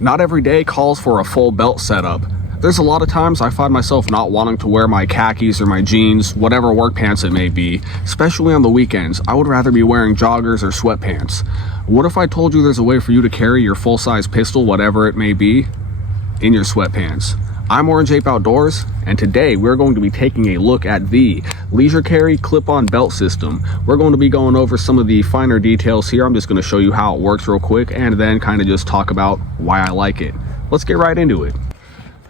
Not every day calls for a full belt setup. There's a lot of times I find myself not wanting to wear my khakis or my jeans, whatever work pants it may be, especially on the weekends. I would rather be wearing joggers or sweatpants. What if I told you there's a way for you to carry your full-size pistol, whatever it may be, in your sweatpants? I'm Orange Ape Outdoors, and today we're going to be taking a look at the Leisure Carry clip-on belt system. We're going to be going over some of the finer details here. I'm just going to show you how it works real quick and then kind of just talk about why I like it. Let's get right into it.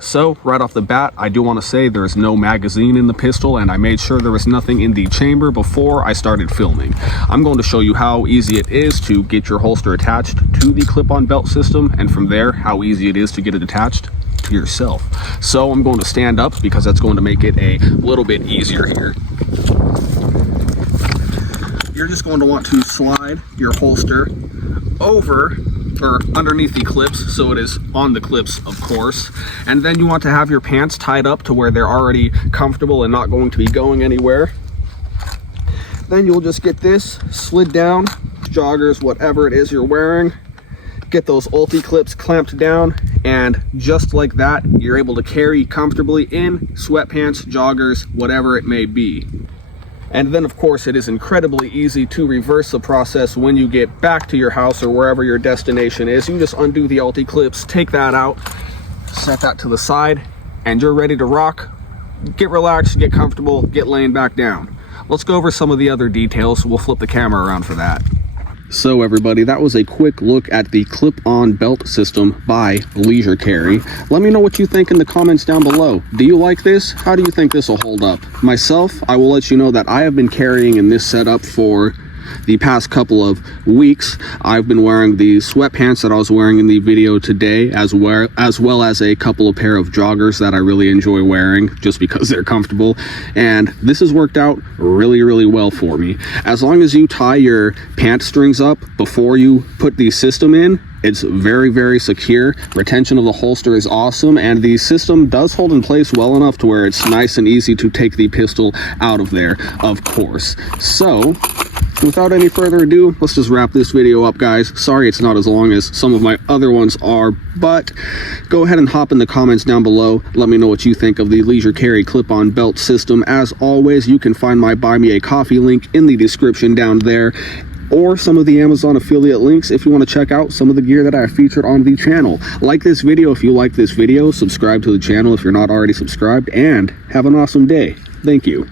So, right off the bat, I do want to say there is no magazine in the pistol, and I made sure there was nothing in the chamber before I started filming. I'm going to show you how easy it is to get your holster attached to the clip-on belt system, and from there, how easy it is to get it attached to yourself. So I'm going to stand up because that's going to make it a little bit easier here. You're just going to want to slide your holster over or underneath the clips, so it is on the clips, of course, and then you want to have your pants tied up to where they're already comfortable and not going to be going anywhere. Then you'll just get this slid down, joggers, whatever it is you're wearing, get those ulti clips clamped down, and just like that, you're able to carry comfortably in sweatpants, joggers, whatever it may be. And then, of course, it is incredibly easy to reverse the process when you get back to your house or wherever your destination is. You just undo the ulti clips, take that out, set that to the side, and you're ready to rock. Get relaxed, get comfortable, get laying back down. Let's go over some of the other details. We'll flip the camera around for that. So everybody, that was a quick look at the clip-on belt system by Leisure Carry. Let me know what you think in the comments down below. Do you like this? How do you think this will hold up? Myself, I will let you know that I have been carrying in this setup for the past couple of weeks. I've been wearing the sweatpants that I was wearing in the video today, as well as a couple of pair of joggers that I really enjoy wearing just because they're comfortable, and this has worked out really well for me. As long as you tie your pant strings up before you put the system in, it's very secure. Retention of the holster is awesome, and the system does hold in place well enough to where it's nice and easy to take the pistol out of there, of course. So without any further ado, let's just wrap this video up, guys. Sorry it's not as long as some of my other ones are, but go ahead and hop in the comments down below. Let me know what you think of the Leisure Carry clip-on belt system. As always, you can find my Buy Me a Coffee link in the description down there, or some of the Amazon affiliate links if you want to check out some of the gear that I featured on the channel. Like this video if you like this video, subscribe to the channel if you're not already subscribed, and have an awesome day. Thank you.